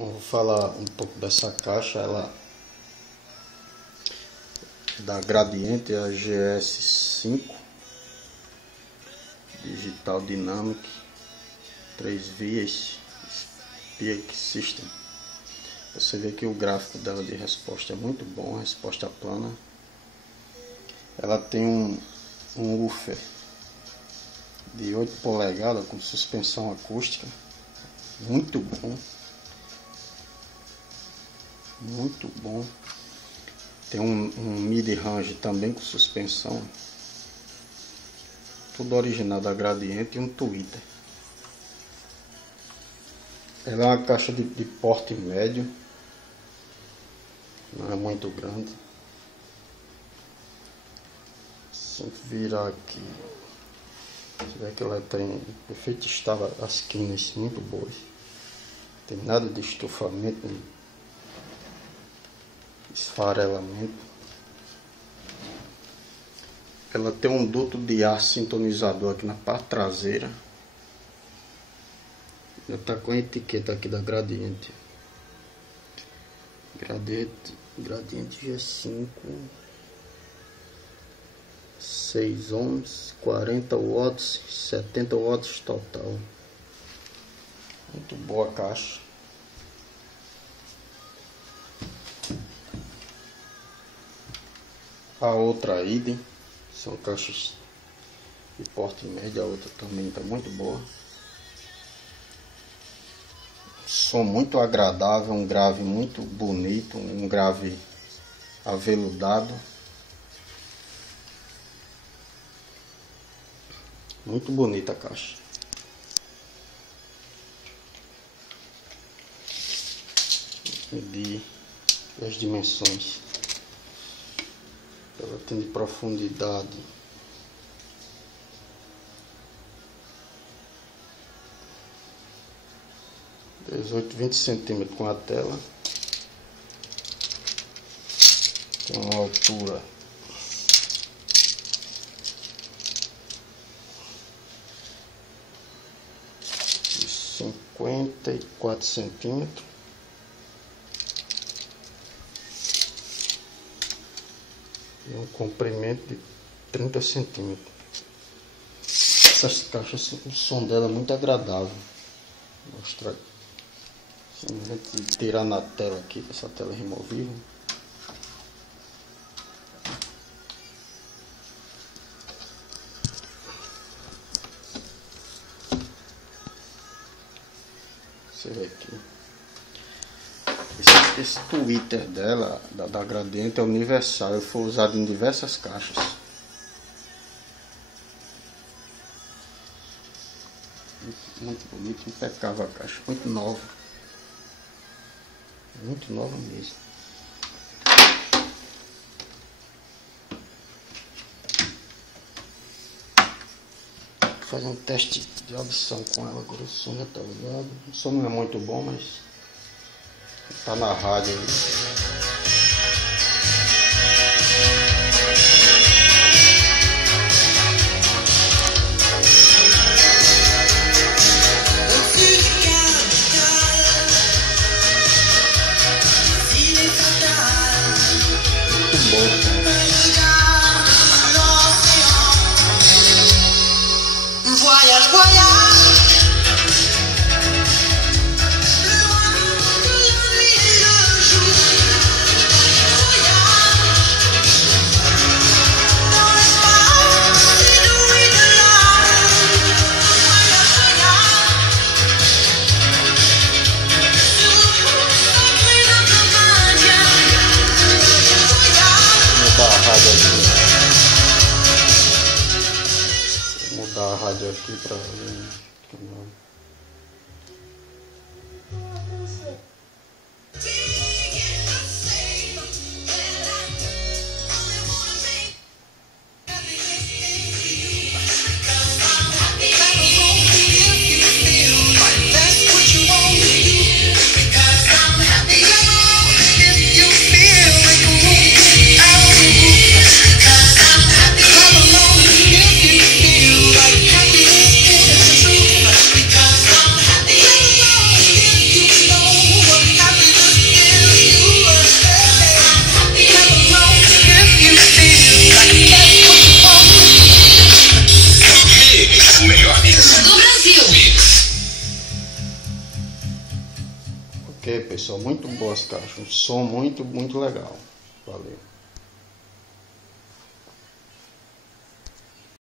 Vou falar um pouco dessa caixa. Ela da Gradiente, a GS5 Digital Dynamic 3 vias Peak System. Você vê que o gráfico dela de resposta é muito bom, a resposta plana. Ela tem um woofer de 8 polegadas com suspensão acústica, muito bom, muito bom. Tem um mid-range também com suspensão, tudo original da Gradiente, e um tweeter. Ela é uma caixa de porte médio, não é muito grande. Se virar aqui, você vê que ela tem perfeito estado, as quinas muito boas, tem nada de estufamento, esfarelamento. Ela tem um duto de ar sintonizador aqui na parte traseira. Já está com a etiqueta aqui da Gradiente. Gradiente G5, 6 ohms, 40 watts, 70 watts total. Muito boa a caixa. A outra idem, são caixas de porte médio, a outra também está muito boa. Som muito agradável, um grave muito bonito, um grave aveludado. Muito bonita a caixa. Medir as dimensões. Ela tem de profundidade 18-20 centímetros com a tela. Tem uma altura de 54 centímetros. E um comprimento de 30 centímetros. Essas caixas, o som dela é muito agradável. Vou mostrar. Simplesmente tirar na tela aqui, essa tela é removível. Você vê aqui. Esse tweeter dela, da Gradiente, é universal. Ele foi usado em diversas caixas. Muito bonito, impecável a caixa. Muito nova. Muito nova mesmo. Vou fazer um teste de audição com ela. Agora o som já tá ligado. O som não é muito bom, mas tá na rádio aí. Vou mudar a rádio aqui para Because Ok, pessoal, muito boas caixas, um som muito legal. Valeu.